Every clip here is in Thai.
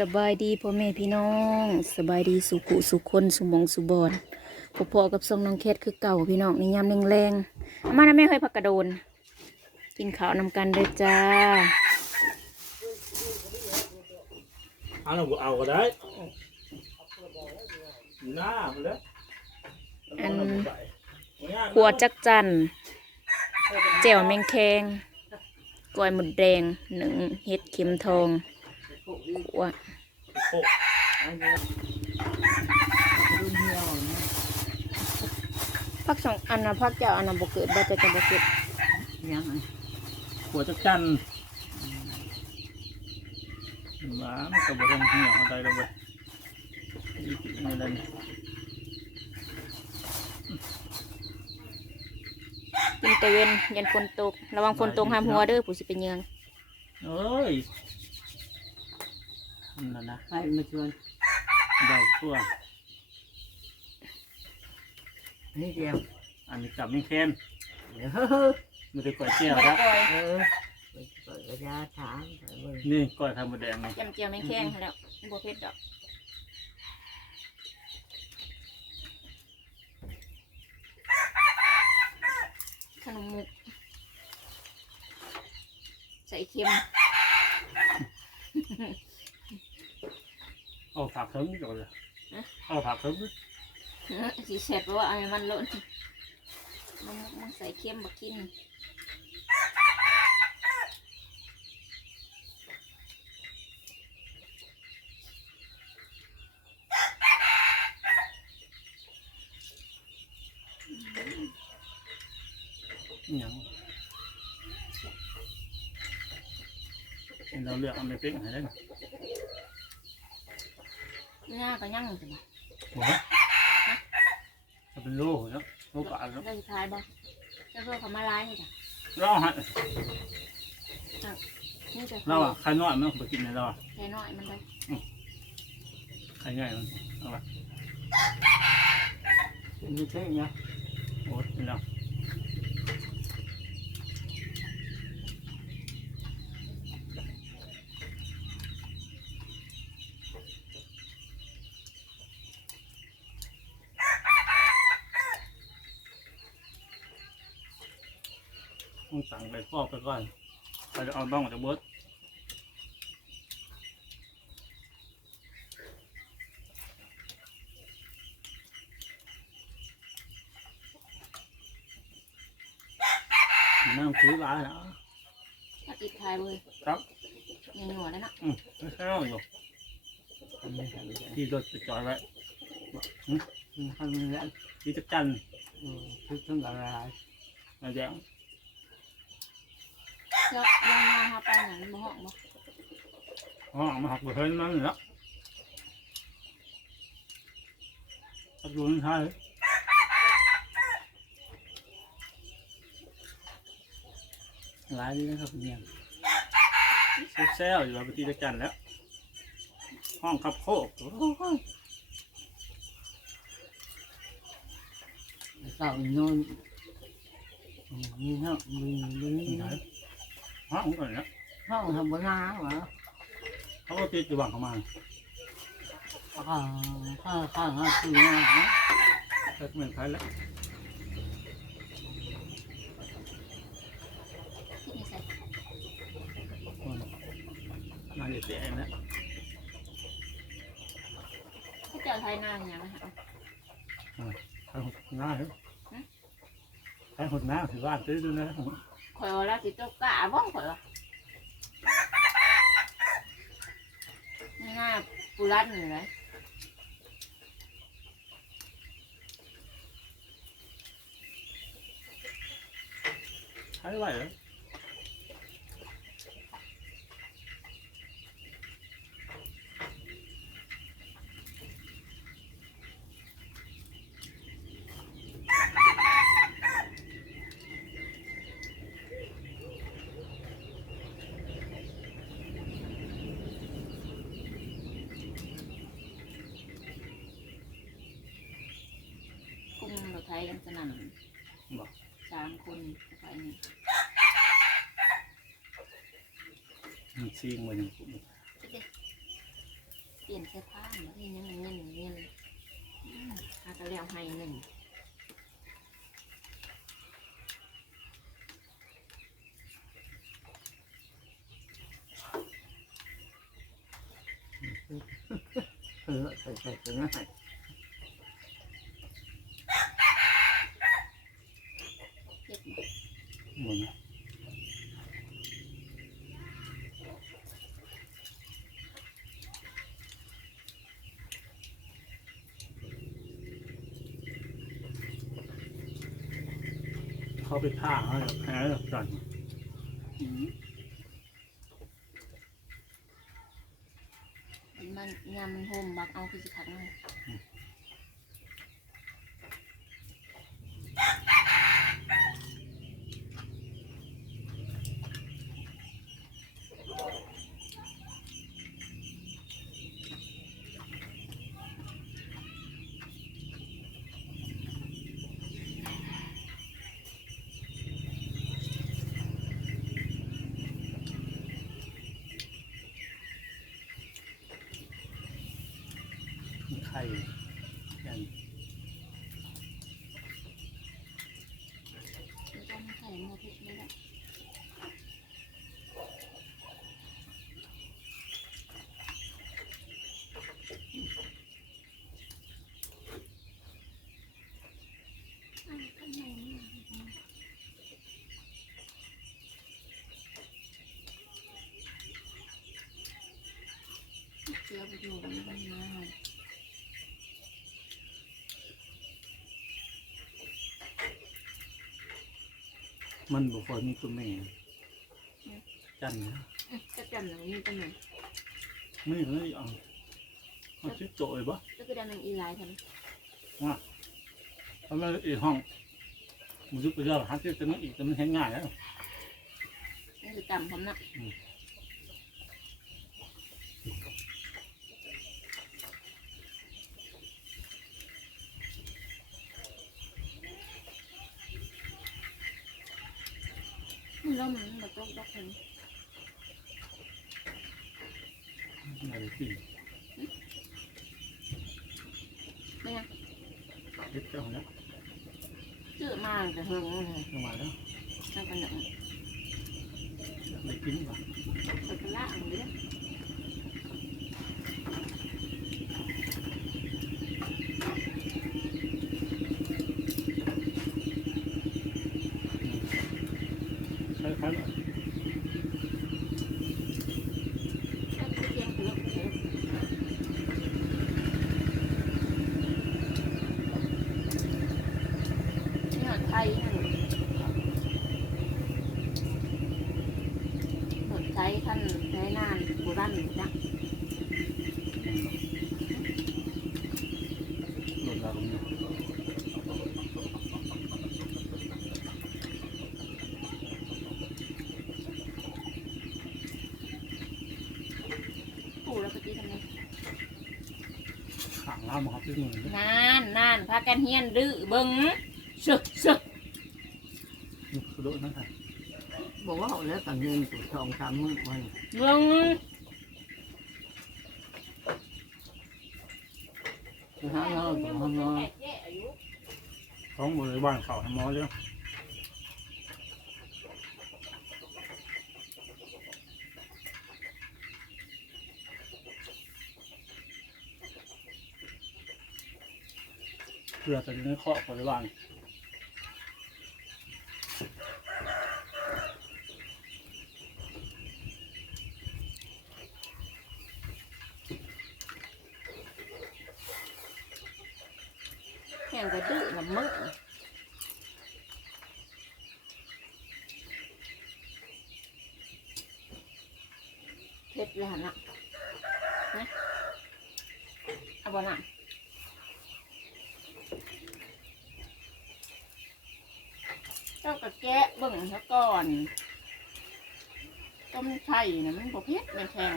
สบายดีพ่อแม่พี่น้องสบายดีสุขุสุขคนสุหมองสุบอนพอๆกับทรงน้องแคทคือเก่าพี่น้องในยามแรงๆเอามานะแม่เคยพักกระโดน กินข้าวนำกันเด้อจ้าเอาเราเอาก็ได้หน้ามันเลยอันขัวจักจันแจ่วแมงแคงกล้อยหมุดแดงหนึ่งเห็ดเข็มทองขัว โอ้พักสองอันนะพักเจ้าอันนะบกเกิดบ่จะจะบกเกิดยังไงหัวจักจันหมามันก็บ่ต้องเหี่ยวอะไรแล้วเว้ยนี่กินไม่ได้นี่กินตะเวนยันฝนตก ระวังฝนตกห้ามหัวเด้อผู้สิเป็นเยืองเอ้ย นั่นนะให้มาชวนเดาตัวนี่เดียวอันนี้กับไม่แค้นเดี๋ยวม่ได้ก่อยเจียวล้วเออเปิดกระยาถามนี่ก่อยไข่มดแดงนี่จำเจียวแมงแคงแล้วบัวเพชรดอกขนมมุกใส่เค็ม เอาผักเถิงก่อนเลยเอาผักเถิงดิสีเสร็จว่าเอะไรมันหล่นมันมันใส่เค็มบักกินอิหยังเราเลือกเอาไม่เป็นให้ได้ไหมหน้าก็ยั่งอยู่บ่โอ้ยจะเป็นโลเนาะโลกาแล้วได้สุดท้ายบ่จะเพื่อเขามาไล่ให้จ้ะเราฮะนี่จะเราอะใครน้อยมันไปกินในเราอะแค่น้อยมันได้ใครง่ายมันเอาละนี่ใช่ไหม โอ้ยนี่เราต้องสั่งไปฟ อกไปก่อนไปจะเอาบ้องจากเบิร์ดน้ำซื้อร้ายนะถ้าติดท้ายเลยครับยังหนัวแล้วเนาะอืมไม่ใช่เอาอยู่ทำไม่ทำไม่ได้ที่รถไปจอดไว้ทำไม่ได้ที่จักจันเออทุกทั้งหลายมาแจ้ง แล้วยังมาหาไปไหนบ่ห้องบ่อ๋อมาหักเพิ่นมันแหล้วตัดดูนั่ใช่ร้ายดีนะครับเนี่ยเซลล์อยู่ว่าไปที่จักจันแล้ว ห้องขับโคกโอ้ยเต่าโน่นนี่เนาะมีมีนี่ไหน ห้องก่อนนะห้องทำบนน้ำเหรอเขาก็ติดอยู่บังเข้ามาข้างข้างข้างข้างคือน้ำเลิกเหมือนใครแล้วที่นี่ใส่น่าจะเสียนะถ้าเจอไทยหน้าอย่างนะฮะใครหดหน้าเหรอใครหดหน้าถือว่าซื้อดูนะ ข่อยว่าแล้วสิตกกะบ้องข่อยว่าหน้าปูรัดนี่เลยใครไหวเหรอกลุ่มรถไทย กันสนั่นบอกสามคนไปนี่มันซีงมาอย่งกูลี่ยนเสื้อผ้าแล้วนี่ยังเงินเงินอืมหาก็แล้วให้หนึ่งเออใส่ใส่ใส่ง่าย เฮ็ดมา ห มุนเขาไปท่าเขาแบบแพ้แบบกันมันยามมันโฮมบักเอาคือสิขัดเลย ไข่กัน ไม่ต้องใส่หมดทุกไม่ได้ เจียวไปอยู่มันมันมา มันบุฟเฟ่มีตัวแม่จันนะจะจำหนังนี้เป็นไงไม่เลยเอาเอาชิดโตเลยปะก็คือดำหนังอีไลน์ททำไมอีกห้องมันยุบไปเยอะหาที่จะนั่งอีกจะมันเห็นง่ายแล้วำนี่คือจำผมนะ ริ่มมันแบบต้องต้องคนอะไรที่ไม่ยังเล็กเจ้าแล้วชื่อมากแต่เฮงเลยลงมาแล้วนั่นก็หนังไม่กินป่ะเปิดกระล่างเลย ใช่ครับ แล้วก็เจียงคือลูกเสือนี่หอดไทยนั่นหอดไทยท่านใช้นานโบราณนะ หล่นเราเนี่ย ปู่แล้วปฏิทำไง ขางล่าครับที่มือนานนานพากันเฮียนรื้อเบิ้งซึกซึกนี่คือโดนนั่นค่ะบอกว่าเอาแล้วแต่เงินตัวทองสามมื้อวันเบิ้งนะฮะเราตัวห้องนอนท้องบริบ้านเขาทำมอเรื่อง เพื่อจะได้เคาะบริบ้านแข่งก็ดื้อละมึง เจ้าก็แกะเบิ่งซะก่อนต้มไข่นะมันบ่เผ็ดไม่แข็ง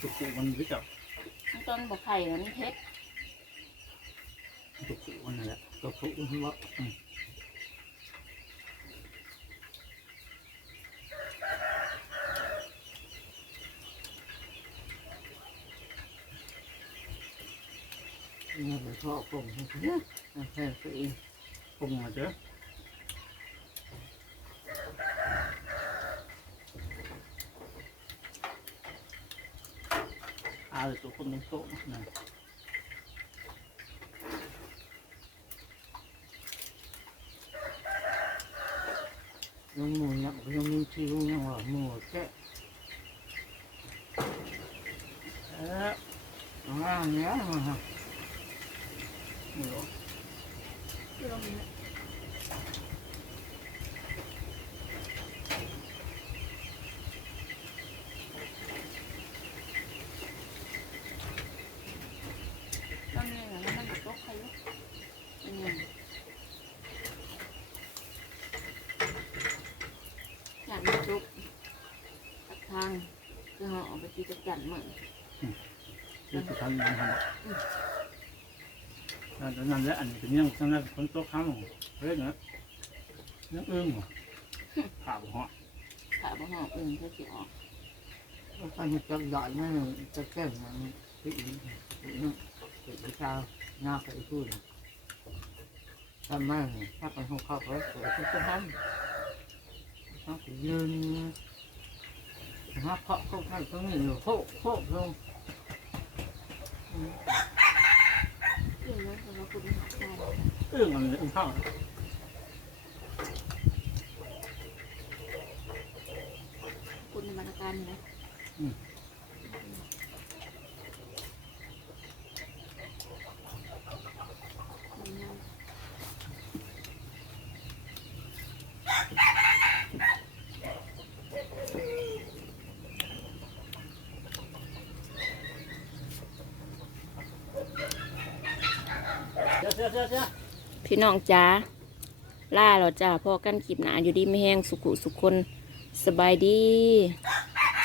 ตุกตุมันวิจักมันต้นบ่ไข่นะมันเพ็ดตุกตุมันนั่นแหละตุกตุกมันว่าเนี่ยเราชอบกลมใช่ไหมแค่ตัวเอง โต๊ะนะยังหมูยังยังมีชิวยังว่าหมูแค่ เอ๊ะ อ่าเนี่ยมาฮะ มือ ต้องเนี่ยแล้วมันตกใครลูกอันนี้อยากมาจุกตักทางคือเรา เอาไปตีจักจันเหมือนนี่คือทำยังไงครับแล้วนั่นแหละอันนี้เป็นยังสำหรับคนโต๊ะข้ามเฮ้ยนะยังอึ้งเหรอข่าวเหรอขาบ่ห่ออื่นเพื่อสิออกแล้วก็จะดอดนั่นจะแก้มันพี่อีกนี่พี่ชาวหน้าไปพูดทำไมถ้าเป็นของเขาเขาจะจะทำต้องยืน ฮะเพาะเขาให้ตรงนี้อยู่โคโคลงอื่นนะสำหรับคุณหาได้อึ้งอันนี้อึ้งข้าวคุณในบรรณาการนะอืม เจ้าเจ้าเจ้าเจ้า พี่น้องจ้าล่าเราจ้าพอกันขีบหนาอยู่ดีไม่แห้งสุขุสุขคนสบายดี